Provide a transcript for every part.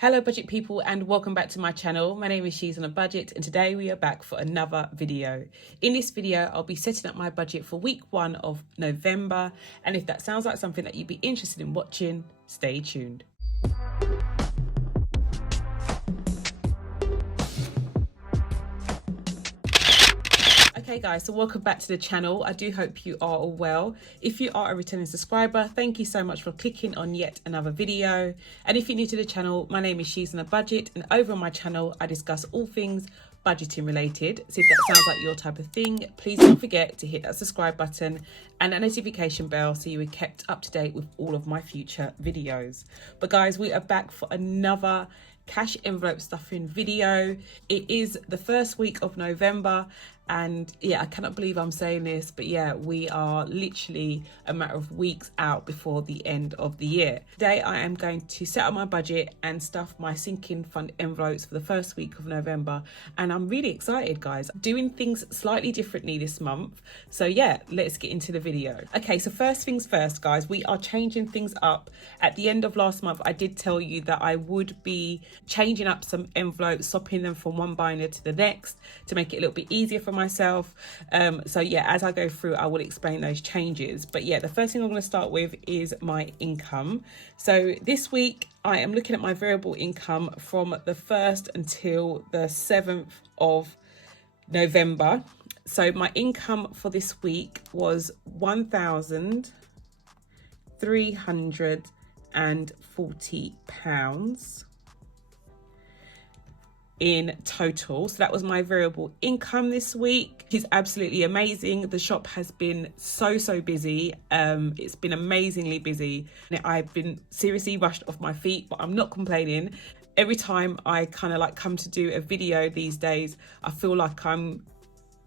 Hello budget people and welcome back to my channel. My name is She's on a Budget and today we are back for another video. In this video I'll be setting up my budget for week 1 of November, and if that sounds like something that you'd be interested in watching, stay tuned. Okay guys, so welcome back to the channel. I do hope you are all well. If you are a returning subscriber, thank you so much for clicking on yet another video. And if you're new to the channel, my name is She's on a Budget, and over on my channel I discuss all things budgeting related. So if that sounds like your type of thing, please don't forget to hit that subscribe button and that notification bell so you are kept up to date with all of my future videos. But guys, we are back for another cash envelope stuffing video. It is the first week of November, and yeah, I cannot believe I'm saying this, but yeah, we are literally a matter of weeks out before the end of the year. Today I am going to set up my budget and stuff my sinking fund envelopes for the first week of November, and I'm really excited guys. Doing things slightly differently this month, so yeah, let's get into the video. Okay, so first things first guys, we are changing things up. At the end of last month I did tell you that I would be changing up some envelopes, swapping them from one binder to the next to make it a little bit easier for myself. So yeah, as I go through I will explain those changes, but yeah, the first thing I'm going to start with is my income. So this week I am looking at my variable income from the 1st until the 7th of November. So my income for this week was £1,340 in total. So that was my variable income this week. It's absolutely amazing. The shop has been so busy. It's been amazingly busy. I've been seriously rushed off my feet, but I'm not complaining. Every time I kind of like come to do a video these days, I feel like I'm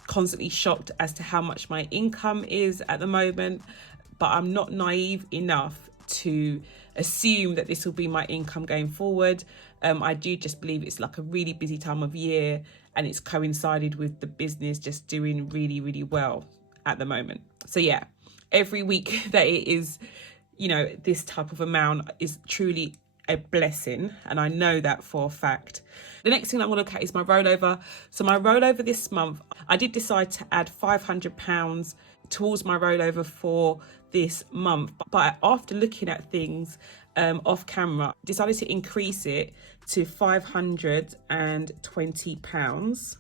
constantly shocked as to how much my income is at the moment, but I'm not naive enough to assume that this will be my income going forward. I do just believe it's like a really busy time of year, and it's coincided with the business just doing really well at the moment. So yeah, every week that it is, you know, this type of amount is truly a blessing, and I know that for a fact. The next thing I'm going to look at is my rollover. So my rollover this month, I did decide to add £500 towards my rollover for this month, but after looking at things off camera, decided to increase it to £520.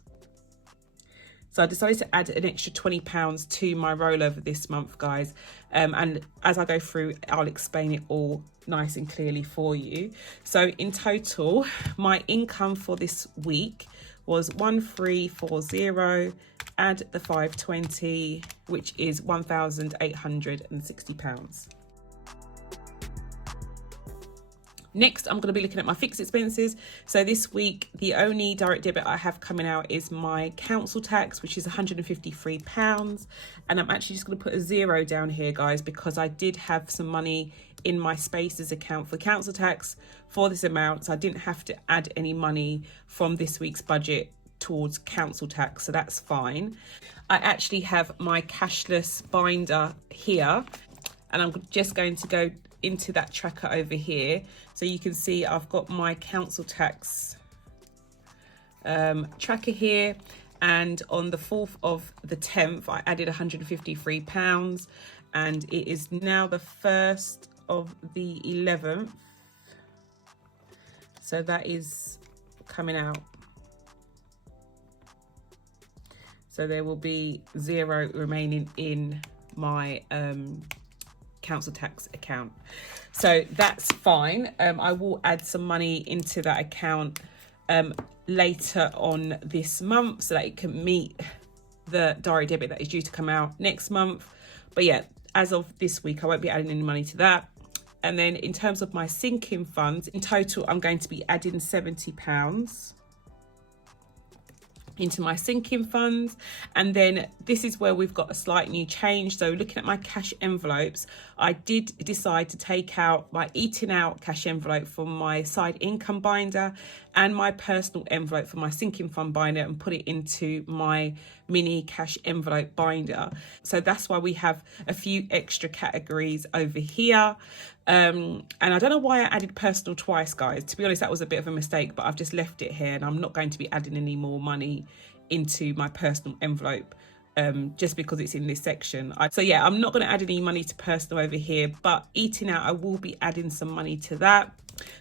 So I decided to add an extra £20 to my rollover this month, guys. And as I go through, I'll explain it all nice and clearly for you. So in total, my income for this week was 1340, add the 520, which is £1,860. Next, I'm going to be looking at my fixed expenses. So this week, the only direct debit I have coming out is my council tax, which is £153. And I'm actually just going to put a 0 down here, guys, because I did have some money in my Spaces account for council tax for this amount. So I didn't have to add any money from this week's budget towards council tax, so that's fine. I actually have my cashless binder here, and I'm just going to go into that tracker over here, so you can see I've got my council tax tracker here, and on the 4th of the 10th I added £153, and it is now the 1st of the 11th, so that is coming out. So there will be 0 remaining in my council tax account. So that's fine. I will add some money into that account later on this month so that it can meet the direct debit that is due to come out next month. But yeah, as of this week, I won't be adding any money to that. And then in terms of my sinking funds, in total, I'm going to be adding £70 into my sinking funds. And then this is where we've got a slight new change. So looking at my cash envelopes, I did decide to take out my eating out cash envelope from my side income binder and my personal envelope for my sinking fund binder and put it into my mini cash envelope binder. So that's why we have a few extra categories over here. And I don't know why I added personal twice, guys. To be honest, that was a bit of a mistake, but I've just left it here, and I'm not going to be adding any more money into my personal envelope just because it's in this section. So yeah, I'm not going to add any money to personal over here, but eating out, I will be adding some money to that.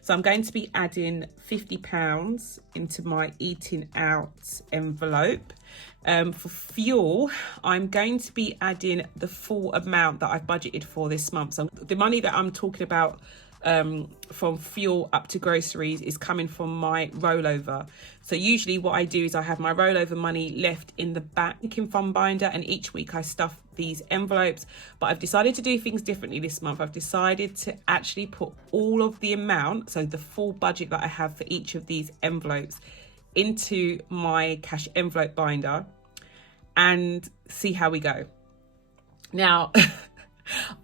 So I'm going to be adding £50 into my eating out envelope. For fuel, I'm going to be adding the full amount that I've budgeted for this month. So the money that I'm talking about from fuel up to groceries is coming from my rollover. So usually what I do is I have my rollover money left in the banking fund binder, and each week I stuff these envelopes. But I've decided to do things differently this month. I've decided to actually put all of the amount, so the full budget that I have for each of these envelopes, into my cash envelope binder and see how we go. Now,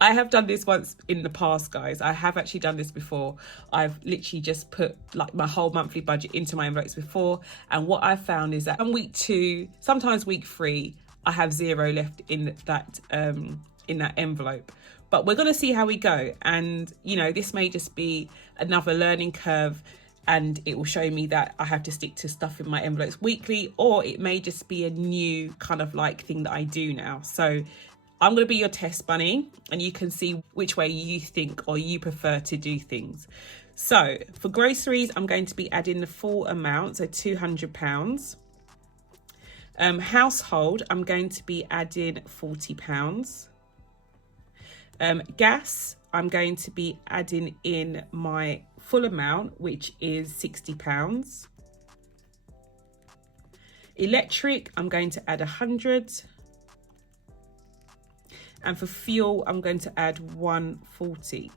I have done this once in the past, guys. I have actually done this before. I've literally just put like my whole monthly budget into my envelopes before. And what I've found is that on week 2, sometimes week 3, I have 0 left in that envelope. But we're going to see how we go. And, you know, this may just be another learning curve, and it will show me that I have to stick to stuff in my envelopes weekly, or it may just be a new kind of like thing that I do now. So I'm going to be your test bunny, and you can see which way you think or you prefer to do things. So for groceries, I'm going to be adding the full amount, so £200. Household, I'm going to be adding £40. Gas, I'm going to be adding in my full amount, which is £60. Electric, I'm going to add 100. And for fuel, I'm going to add 140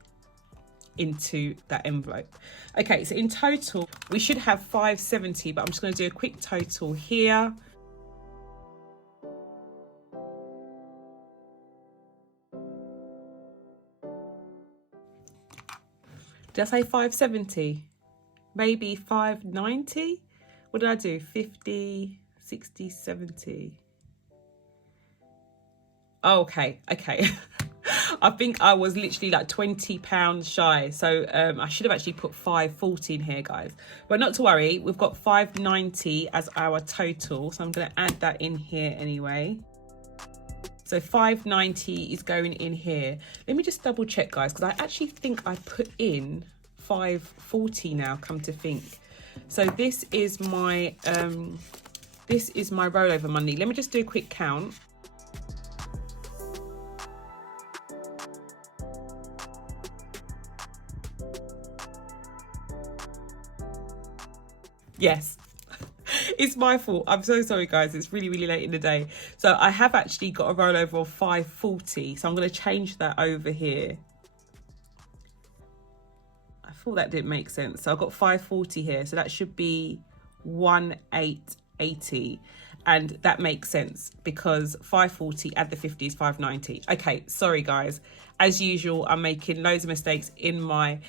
into that envelope. Okay, so in total, we should have 570, but I'm just going to do a quick total here. Did I say 570? Maybe 590? What did I do? 50, 60, 70. Oh, okay. I think I was literally like £20 shy. So I should have actually put 540 in here, guys. But not to worry, we've got 590 as our total. So I'm going to add that in here anyway. So 590 is going in here. Let me just double check, guys, because I actually think I put in 540 now, come to think. So this is my rollover money. Let me just do a quick count. Yes, it's my fault. I'm so sorry, guys. It's really, really late in the day. So I have actually got a rollover of 540. So I'm going to change that over here. I thought that didn't make sense. So I've got 540 here. So that should be 1880. And that makes sense because 540 add the 50 is 590. Okay, sorry, guys. As usual, I'm making loads of mistakes in my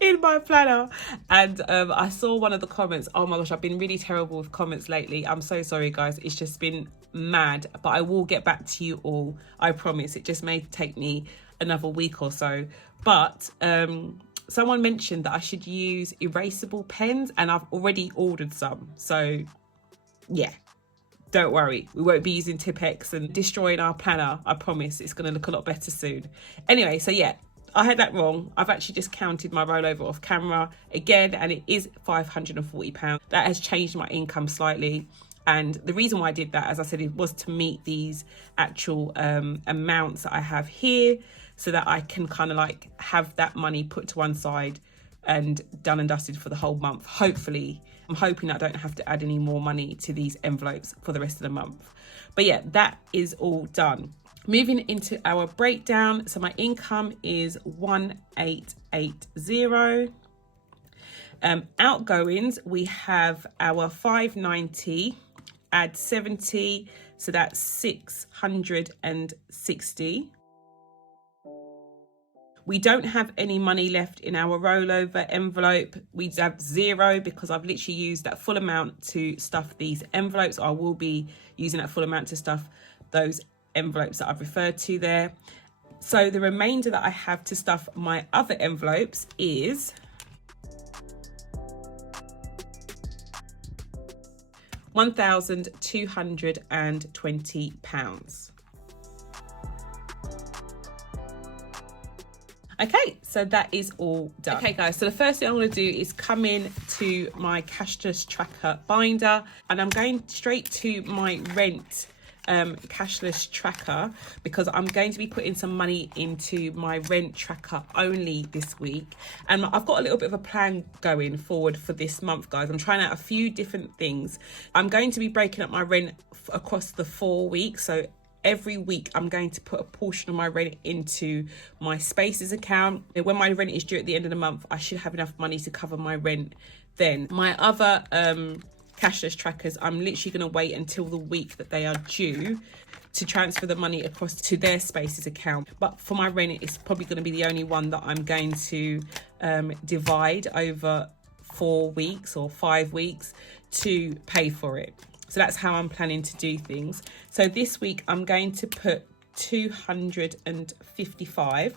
in my planner, and I saw one of the comments. Oh my gosh, I've been really terrible with comments lately. I'm so sorry, guys. It's just been mad, but I will get back to you all, I promise. It just may take me another week or so, but someone mentioned that I should use erasable pens, and I've already ordered some. So yeah, don't worry, we won't be using Tipp-Ex and destroying our planner. I promise it's going to look a lot better soon. Anyway, so yeah, I had that wrong. I've actually just counted my rollover off camera again, and it is £540. That has changed my income slightly. And the reason why I did that, as I said, it was to meet these actual amounts that I have here, so that I can kind of like have that money put to one side and done and dusted for the whole month. Hopefully, I'm hoping I don't have to add any more money to these envelopes for the rest of the month. But yeah, that is all done. Moving into our breakdown, so my income is 1880. Outgoings, we have our 590, add 70, so that's 660. We don't have any money left in our rollover envelope. We have 0 because I've literally used that full amount to stuff these envelopes. I will be using that full amount to stuff those envelopes that I've referred to there. So the remainder that I have to stuff my other envelopes is £1,220. Okay, so that is all done. Okay guys, so the first thing I'm going to do is come in to my cashless tracker binder, and I'm going straight to my rent cashless tracker, because I'm going to be putting some money into my rent tracker only this week. And I've got a little bit of a plan going forward for this month, guys. I'm trying out a few different things. I'm going to be breaking up my rent across the 4 weeks. So every week I'm going to put a portion of my rent into my Spaces account. And when my rent is due at the end of the month, I should have enough money to cover my rent then. My other cashless trackers, I'm literally going to wait until the week that they are due to transfer the money across to their Spaces account. But for my rent, it's probably going to be the only one that I'm going to divide over 4 weeks or 5 weeks to pay for it. So that's how I'm planning to do things. So this week I'm going to put 255.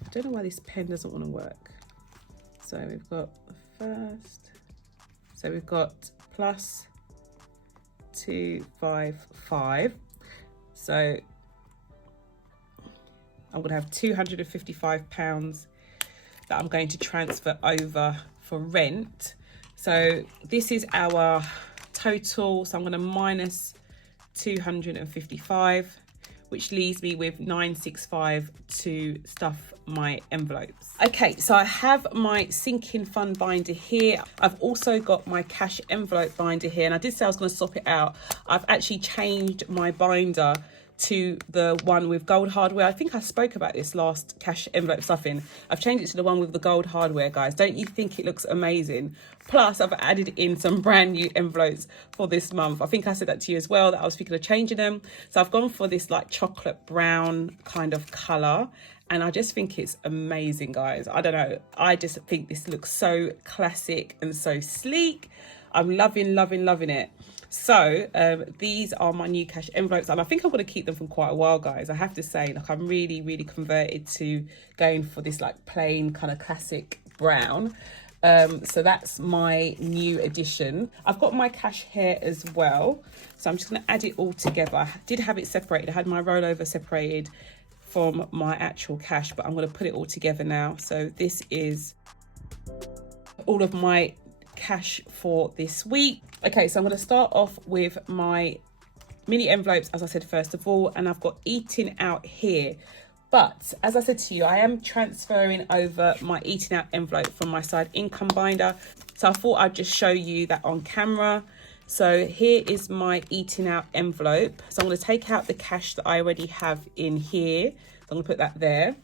I don't know why this pen doesn't want to work. So we've got the first. So we've got plus 255. So I'm going to have £255 that I'm going to transfer over for rent. So this is our total. So I'm going to minus 255, which leaves me with 965 to stuff my envelopes. Okay, so I have my sinking fund binder here. I've also got my cash envelope binder here, and I did say I was going to swap it out. I've actually changed my binder to the one with gold hardware. I think I spoke about this last cash envelope stuffing. I've changed it to the one with the gold hardware, guys. Don't you think it looks amazing? Plus, I've added in some brand new envelopes for this month. I think I said that to you as well, that I was thinking of changing them. So I've gone for this like chocolate brown kind of colour, and I just think it's amazing, guys. I don't know. I just think this looks so classic and so sleek. I'm loving, loving, loving it. So these are my new cash envelopes, and I think I'm going to keep them for quite a while, guys. I have to say, like, I'm really, really converted to going for this like plain kind of classic brown. So that's my new addition. I've got my cash here as well. So I'm just going to add it all together. I did have it separated. I had my rollover separated from my actual cash, but I'm going to put it all together now. So this is all of my cash for this week. Okay, so I'm going to start off with my mini envelopes, as I said, first of all, and I've got eating out here. But as I said to you, I am transferring over my eating out envelope from my side income binder. So I thought I'd just show you that on camera. So here is my eating out envelope. So I'm going to take out the cash that I already have in here. So I'm going to put that there.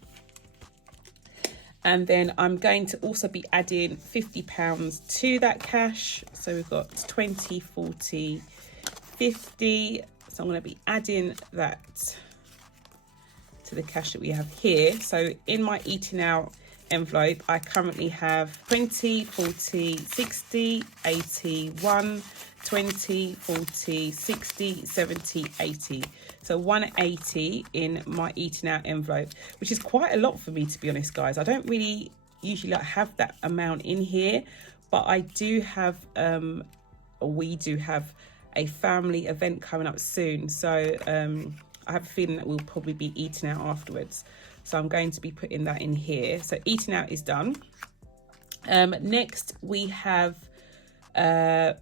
And then I'm going to also be adding £50 to that cash. So we've got 20, 40, 50. So I'm going to be adding that to the cash that we have here. So in my eating out envelope, I currently have 20, 40, 60, 80, 1, 20, 40, 60, 70, 80. So 180 in my eating out envelope, which is quite a lot for me, to be honest, guys. I don't really usually like have that amount in here, but I do have, or we do have a family event coming up soon. So I have a feeling that we'll probably be eating out afterwards. So I'm going to be putting that in here. So eating out is done. Next we have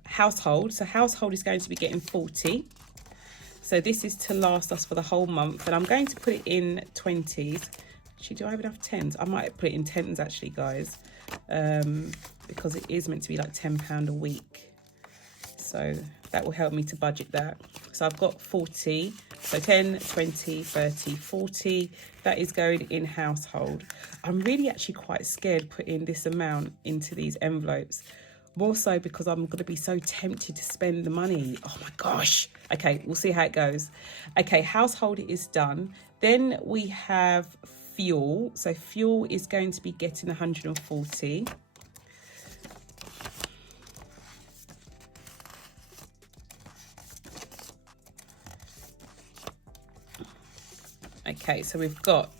household. So household is going to be getting 40. So this is to last us for the whole month, and I'm going to put it in 20s. Actually, do I have enough 10s? I might put it in 10s actually, guys, because it is meant to be like £10 a week. So that will help me to budget that. So I've got 40. So 10, 20, 30, 40. That is going in household. I'm really actually quite scared putting this amount into these envelopes. More so because I'm going to be so tempted to spend the money. Oh my gosh. Okay, we'll see how it goes. Okay, household is done. Then we have fuel. So fuel is going to be getting 140. Okay, so we've got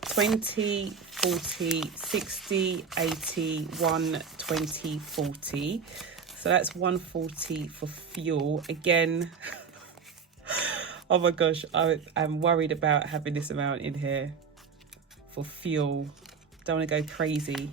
20, 40, 60, 80, 1, 20, 40. So that's 140 for fuel. Again, oh my gosh, I'm worried about having this amount in here for fuel. Don't want to go crazy.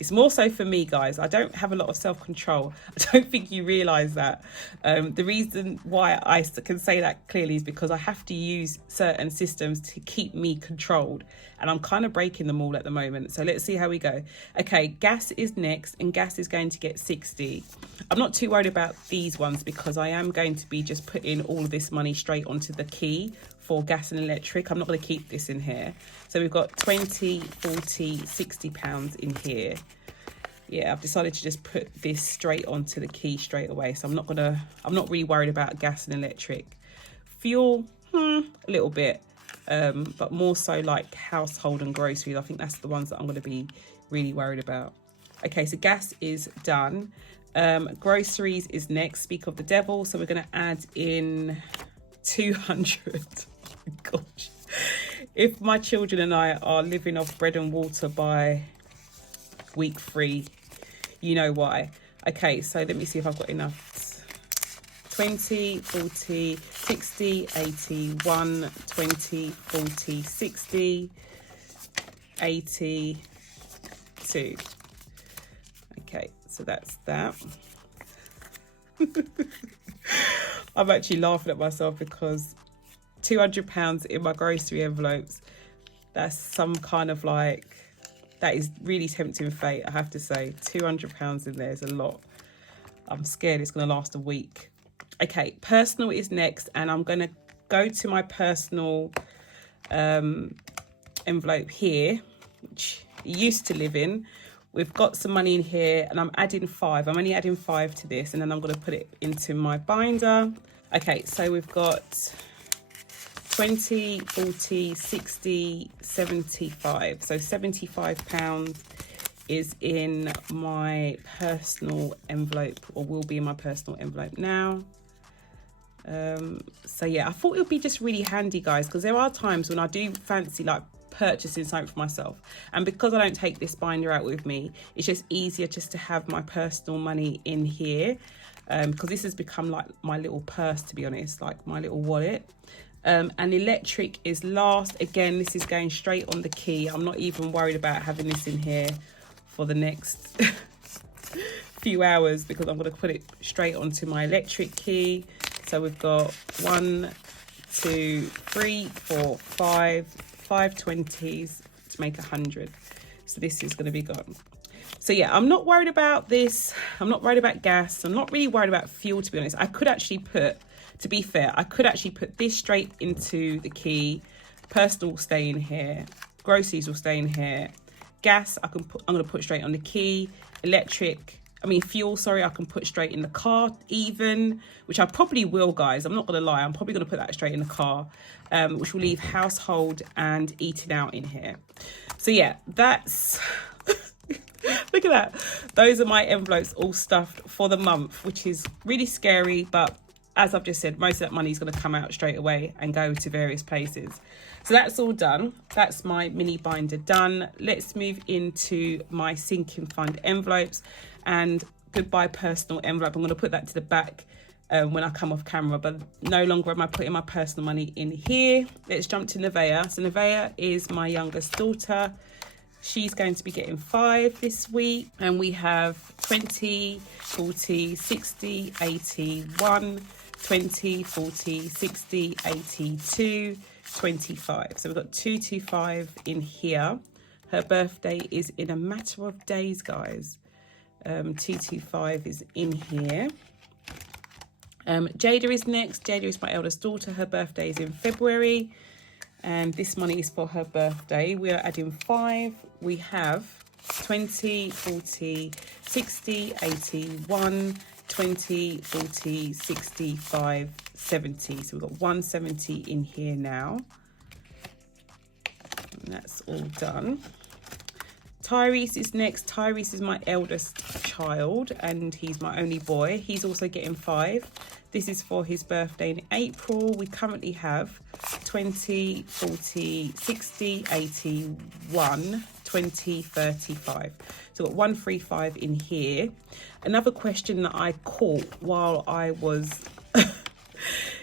It's more so for me, guys. I don't have a lot of self-control. I don't think you realise that. The reason why I can say that clearly is because I have to use certain systems to keep me controlled. And I'm kind of breaking them all at the moment. So let's see how we go. Okay, gas is next, and gas is going to get 60. I'm not too worried about these ones because I am going to be just putting all of this money straight onto the key for gas and electric. I'm not going to keep this in here. So we've got 20, 40, 60 pounds in here. Yeah, I've decided to just put this straight onto the key straight away. So I'm not really worried about gas and electric. Fuel, a little bit, but more so like household and groceries. I think that's the ones that I'm going to be really worried about. Okay, so gas is done. Groceries is next. Speak of the devil. So we're going to add in 200. Oh my gosh. If my children and I are living off bread and water by week 3, you know why. Okay, so let me see if I've got enough. 20, 40, 60, 80, 1, 20, 40, 60, 80, 2. Okay, so that's that. I'm actually laughing at myself because £200 in my grocery envelopes, that's some kind of like, that is really tempting fate, I have to say. £200 in there is a lot. I'm scared it's going to last a week. Okay, personal is next, and I'm going to go to my personal envelope here, which I used to live in. We've got some money in here, and I'm adding 5. I'm only adding 5 to this, and then I'm going to put it into my binder. Okay, so we've got 20, 40, 60, 75. So £75 is in my personal envelope, or will be in my personal envelope now. So yeah, I thought it would be just really handy, guys, because there are times when I do fancy like purchasing something for myself, and because I don't take this binder out with me, it's just easier just to have my personal money in here, because this has become like my little purse, to be honest, like my little wallet. And electric is last. Again, this is going straight on the key. I'm not even worried about having this in here for the next few hours, because I'm going to put it straight onto my electric key. So we've got 1, 2, 3, 4, 5 20s to make 100. So this is going to be gone. So yeah, I'm not worried about this. I'm not worried about gas. I'm not really worried about fuel, to be honest. I could actually put, to be fair, I could actually put this straight into the key. Personal will stay in here. Groceries will stay in here. Gas, I'm going to put straight on the key. Fuel, sorry, I can put straight in the car even, which I probably will, guys. I'm not going to lie. I'm probably going to put that straight in the car, which will leave household and eating out in here. So yeah, that's... Look at that. Those are my envelopes all stuffed for the month, which is really scary. But as I've just said, most of that money is going to come out straight away and go to various places. So that's all done. That's my mini binder done. Let's move into my sinking fund envelopes, and goodbye personal envelope. I'm going to put that to the back when I come off camera, but no longer am I putting my personal money in here. Let's jump to Nevaeh. So Nevaeh is my youngest daughter. She's going to be getting 5 this week, and we have 20, 40, 60, 80, 1, 20, 40, 60, 80, 2, 25. So we've got 225 in here. Her birthday is in a matter of days, guys. 225 is in here. Jada is next. Jada is my eldest daughter. Her birthday is in February, and this money is for her birthday. We are adding 5. We have 20, 40, 60, 80, 1, 20, 40, 65, 70. So we've got 170 in here now. And that's all done. Tyrese is next. Tyrese is my eldest child, and he's my only boy. He's also getting 5. This is for his birthday in April. We currently have 20, 40, 60, 80, 1, 20, 35. So I've got 135 in here. Another question that I caught while I was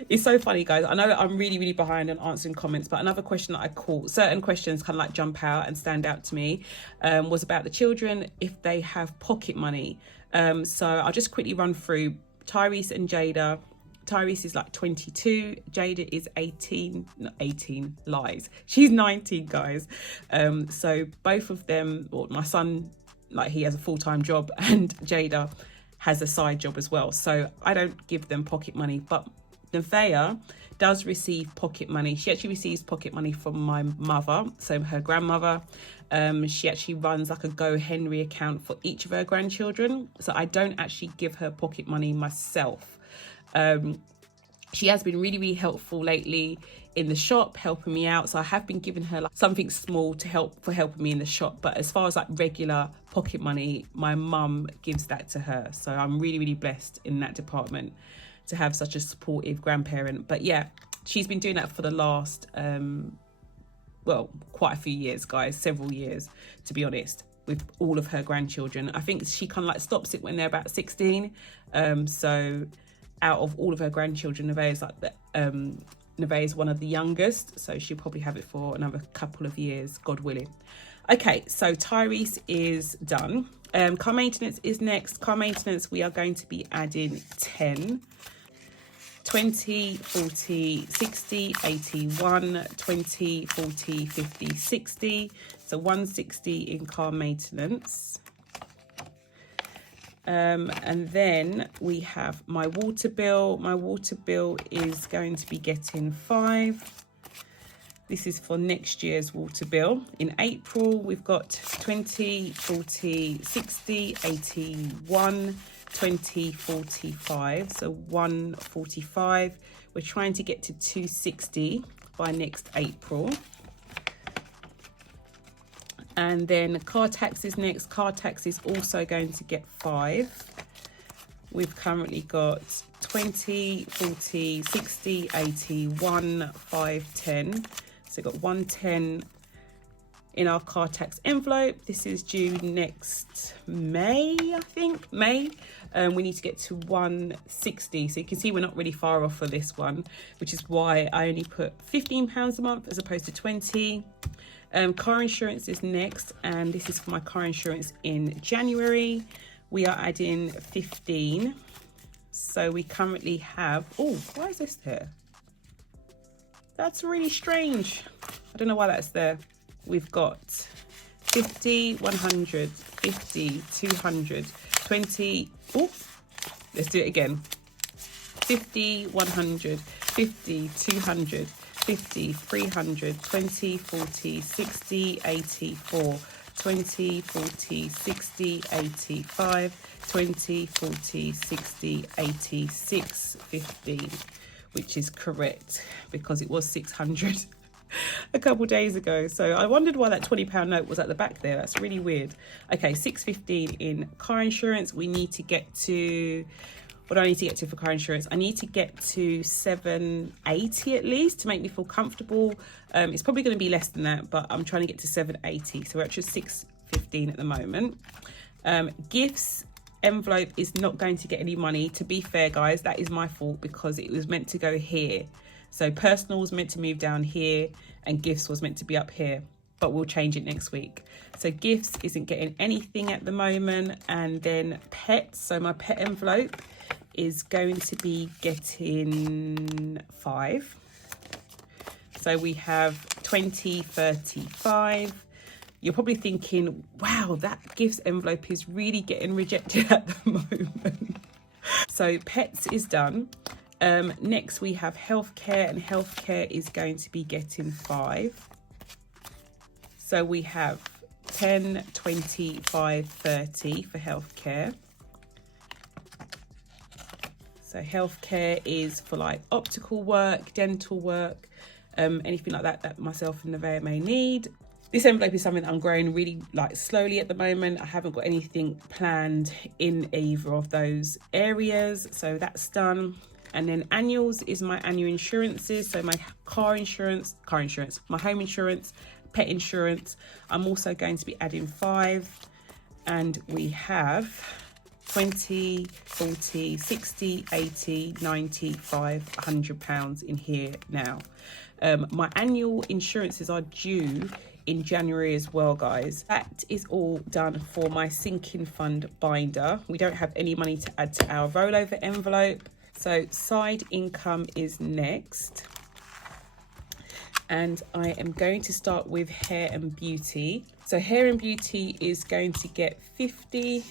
it's so funny, guys. I know I'm really behind on answering comments, but another question that I caught, certain questions kind of like jump out and stand out to me, was about the children, if they have pocket money. So I'll just quickly run through Tyrese and Jada. Tyrese is like 22, Jada is 18, not 18, lies. She's 19, guys. So both of them, well, my son, like he has a full-time job, and Jada has a side job as well. So I don't give them pocket money, but Nevaeh does receive pocket money. She actually receives pocket money from my mother, so her grandmother. She actually runs like a Go Henry account for each of her grandchildren. So I don't actually give her pocket money myself. She has been really helpful lately in the shop, helping me out. So I have been giving her like something small to helping me in the shop. But as far as like regular pocket money, my mum gives that to her. So I'm really blessed in that department to have such a supportive grandparent. But yeah, she's been doing that for the last, well, quite a few years, guys, several years, to be honest, with all of her grandchildren. I think she kind of like stops it when they're about 16. So out of all of her grandchildren, Nevaeh is like Nevaeh is one of the youngest, so she'll probably have it for another couple of years, God willing. Okay, so Tyrese is done. Car maintenance is next. Car maintenance, we are going to be adding 10. 20, 40, 60, 80, 1, 20, 40, 50, 60. So 160 in car maintenance. And then we have my water bill. My water bill is going to be getting 5. This is for next year's water bill. In April, we've got 20, 40, 60, 80, 1, 20, 45. So 145. We're trying to get to 260 by next April. And then car tax is next. Car tax is also going to get 5. We've currently got 20, 40, 60, 80, 1, 5, 10. So we've got 110 in our car tax envelope. This is due next May, I think, May. We need to get to 160. So you can see we're not really far off for this one, which is why I only put £15 a month as opposed to 20. Car insurance is next, and this is for my car insurance in January. We are adding 15. So we currently have, oh, why is this there? That's really strange. I don't know why that's there. We've got 50, 100, 50, 200, 20. Oh, let's do it again. 50, 100, 50, 200, 50, 300, 20, 40, 60, 84, 20, 40, 60, 85, 20, 40, 60, 86, 15, which is correct because it was 600 a couple days ago. So I wondered why that £20 note was at the back there. That's really weird. Okay, 615 in car insurance. We need to get to, what do I need to get to for car insurance? I need to get to 780 at least to make me feel comfortable. It's probably going to be less than that, but I'm trying to get to 780. So we're at just 615 at the moment. Gifts envelope is not going to get any money. To be fair, guys, that is my fault because it was meant to go here. So personal was meant to move down here and gifts was meant to be up here, but we'll change it next week. So gifts isn't getting anything at the moment. And then pets, so my pet envelope is going to be getting 5. So we have 20, 35. You're probably thinking, wow, that gifts envelope is really getting rejected at the moment. So pets is done. Next we have healthcare, and healthcare is going to be getting 5. So we have 10, 25, 30 for healthcare. So healthcare is for like optical work, dental work, anything like that that myself and Nevaeh may need. This envelope is something that I'm growing really like slowly at the moment. I haven't got anything planned in either of those areas, so that's done. And then annuals is my annual insurances. So my car insurance, my home insurance, pet insurance. I'm also going to be adding 5. And we have 20, 40, 60, 80, 95, £100 in here now. My annual insurances are due in January as well, guys. That is all done for my sinking fund binder. We don't have any money to add to our rollover envelope. So side income is next. And I am going to start with hair and beauty. So hair and beauty is going to get 50,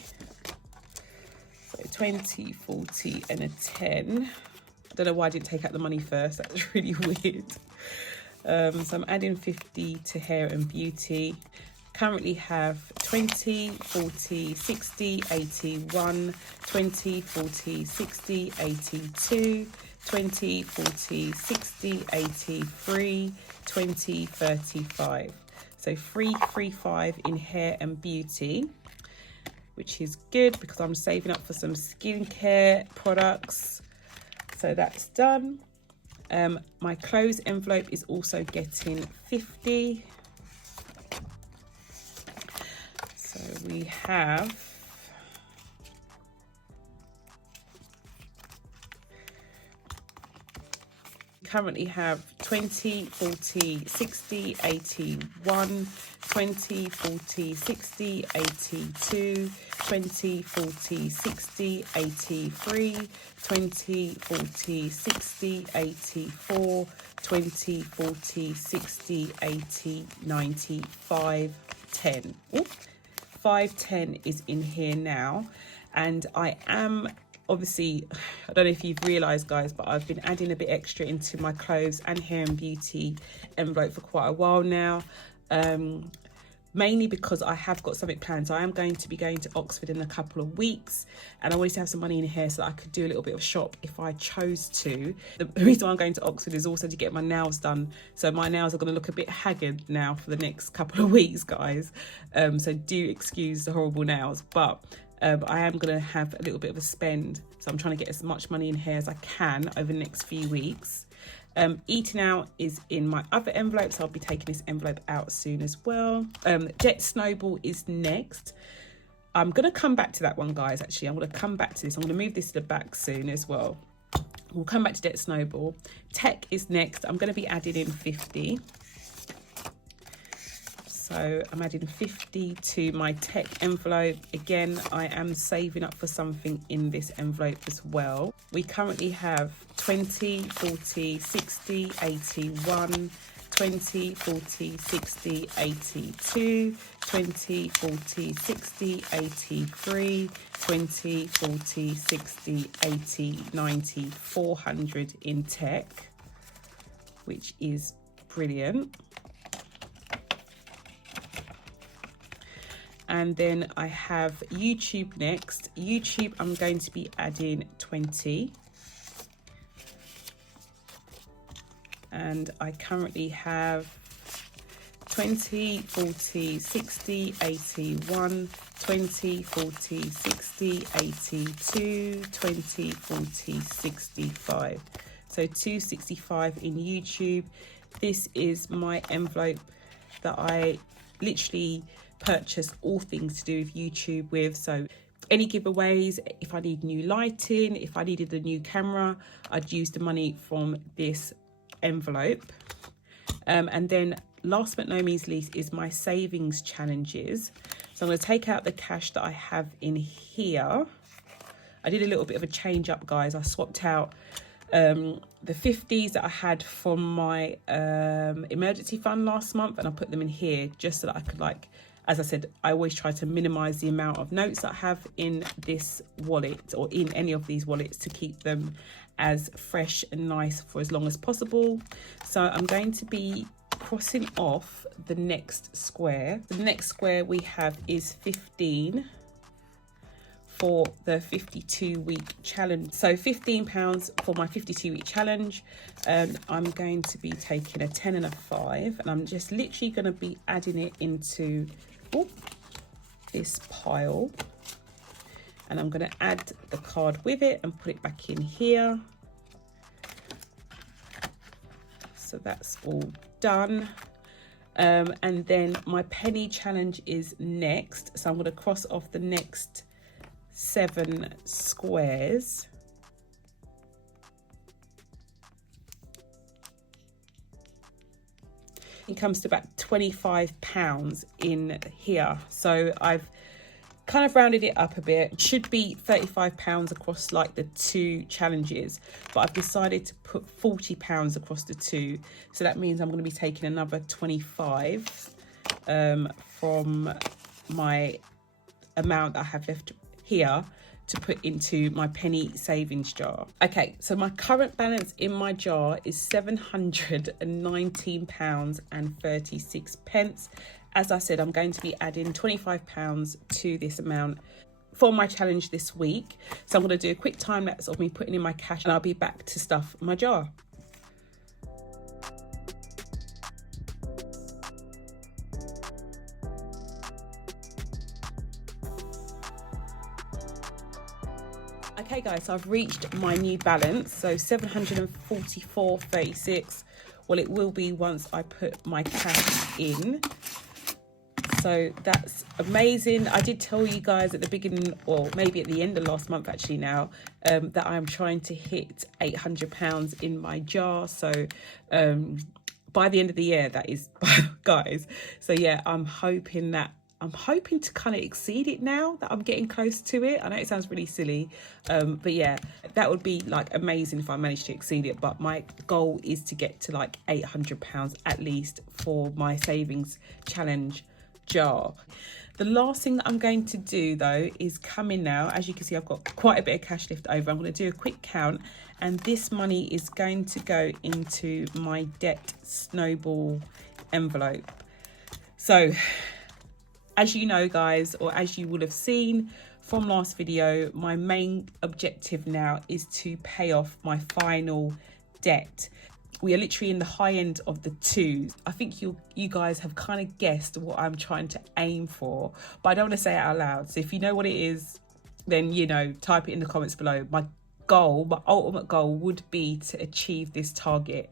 so 20, 40 and a 10. I don't know why I didn't take out the money first. That's really weird. So I'm adding 50 to hair and beauty. Currently have 20, 40, 60, 81, 20, 40, 60, 82, 20, 40, 60, 83, 20, 35. So 335 in hair and beauty, which is good because I'm saving up for some skincare products. So that's done. My clothes envelope is also getting 50. So we currently have 20, 40, 60, 81, 20, 40, 60, 82, 20, 40, 60, 83, 20, 40, 60, 84, 20, 40, 60, 80, 95, 10. Ooh, 510 is in here now, and I am obviously, I don't know if you've realised, guys, but I've been adding a bit extra into my clothes and hair and beauty envelope for quite a while now, mainly because I have got something planned. So I am going to be going to Oxford in a couple of weeks, and I wanted to have some money in here so that I could do a little bit of shop if I chose to. The reason why I'm going to Oxford is also to get my nails done. So my nails are going to look a bit haggard now for the next couple of weeks, guys. So do excuse the horrible nails, but I am going to have a little bit of a spend. So I'm trying to get as much money in here as I can over the next few weeks. Eating out is in my other envelope, so I'll be taking this envelope out soon as well. Debt Snowball is next. I'm going to come back to that one, guys. Actually, I'm going to come back to this. I'm going to move this to the back soon as well. We'll come back to Debt Snowball. Tech is next. I'm going to be adding in 50. So I'm adding 50 to my tech envelope. Again, I am saving up for something in this envelope as well. We currently have 20, 40, 60, 81, 20, 40, 60, 82, 20, 40, 60, 83, 20, 40, 60, 80, 90, 400 in tech, which is brilliant. And then I have YouTube next. YouTube, I'm going to be adding 20. And I currently have 20, 40, 60, 81, 20, 40, 60, 82, 20, 40, 65. So 265 in YouTube. This is my envelope that I literally purchase all things to do with YouTube with. So any giveaways, if I need new lighting, if I needed a new camera, I'd use the money from this envelope. And then last but no means least is my savings challenges. So I'm going to take out the cash that I have in here. I did a little bit of a change up, guys. I swapped out the 50s that I had from my emergency fund last month, and I put them in here just so that I could, like, as I said, I always try to minimize the amount of notes that I have in this wallet or in any of these wallets to keep them as fresh and nice for as long as possible. So I'm going to be crossing off the next square. The next square we have is 15 for the 52-week challenge. So £15 for my 52-week challenge. I'm going to be taking a 10 and a 5, and I'm just literally going to be adding it into this pile, and I'm going to add the card with it and put it back in here. So that's all done. And then my penny challenge is next. So I'm going to cross off the next 7 squares. It comes to about £25 in here. So I've kind of rounded it up a bit. It should be £35 across like the 2 challenges, but I've decided to put £40 across the 2. So that means I'm going to be taking another 25 from my amount that I have left here to put into my penny savings jar. Okay, so my current balance in my jar is £719.36. As I said, I'm going to be adding £25 to this amount for my challenge this week. So I'm going to do a quick time lapse of me putting in my cash, and I'll be back to stuff my jar. Okay guys, so I've reached my new balance, so 744.36. Well, it will be once I put my cash in. So that's amazing. I did tell you guys at the beginning, or maybe at the end of last month actually now, that I'm trying to hit £800 in my jar. So by the end of the year, that is, guys. So yeah, I'm hoping to kind of exceed it now that I'm getting close to it. I know it sounds really silly, but yeah, that would be like amazing if I managed to exceed it. But my goal is to get to like £800 at least for my savings challenge jar. The last thing that I'm going to do though is come in now. As you can see, I've got quite a bit of cash left over. I'm going to do a quick count, and this money is going to go into my debt snowball envelope. So as you know guys, or as you would have seen from last video, my main objective now is to pay off my final debt. We are literally in the high end of the 2s. I think you guys have kind of guessed what I'm trying to aim for, but I don't want to say it out loud. So if you know what it is, then, you know, type it in the comments below. My ultimate goal would be to achieve this target,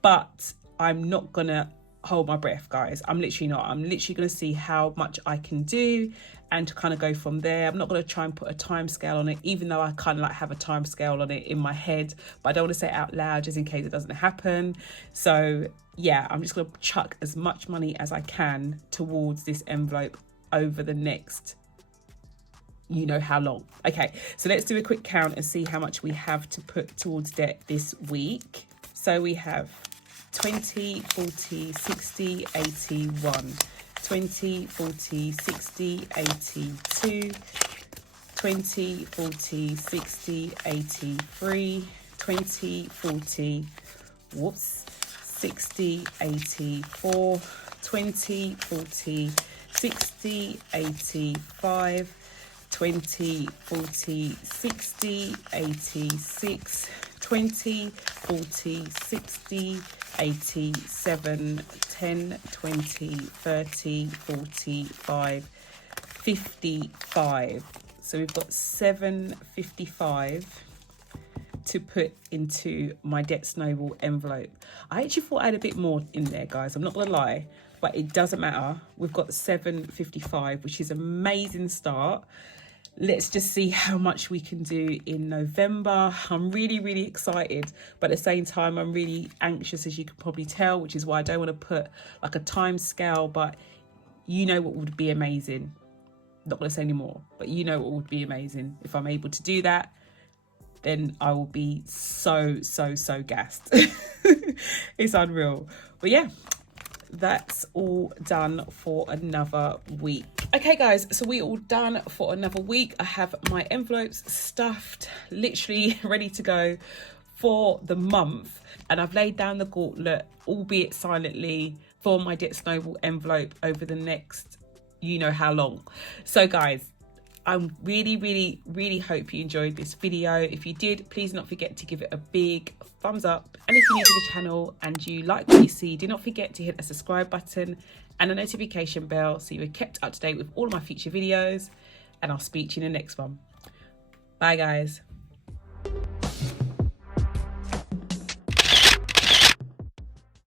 but I'm not gonna hold my breath, guys. I'm literally not. I'm literally going to see how much I can do and to kind of go from there. I'm not going to try and put a time scale on it, even though I kind of like have a time scale on it in my head, but I don't want to say it out loud just in case it doesn't happen. So yeah, I'm just going to chuck as much money as I can towards this envelope over the next, you know how long. Okay, so let's do a quick count and see how much we have to put towards debt this week. So we have 20, 40, 60, 81, 20, 40, 60, 82, 20, 40, 60, 83, 20, 40, 60, 84, 20, 40, 60, 85, 20, 40, 60, 86, 20, 40, 60, 87, 10, 20, 30, 45, 55. So we've got 755 to put into my debt snowball envelope. I actually thought I had a bit more in there, guys. I'm not gonna lie, but it doesn't matter. We've got 755, which is an amazing start. Let's just see how much we can do in November. I'm really, really excited, but at the same time, I'm really anxious, as you can probably tell, which is why I don't want to put like a time scale, but you know what would be amazing. Not going to say any more, but you know what would be amazing. If I'm able to do that, then I will be so gassed. It's unreal. But yeah, that's all done for another week. Okay guys, so we're all done for another week. I have my envelopes stuffed, literally ready to go for the month, and I've laid down the gauntlet, albeit silently, for my debt snowball envelope over the next you know how long. So guys, I really hope you enjoyed this video. If you did, please do not forget to give it a big thumbs up, and if you're new to the channel and you like what you see, do not forget to hit the subscribe button and a notification bell so you are kept up to date with all of my future videos, and I'll speak to you in the next one. Bye guys.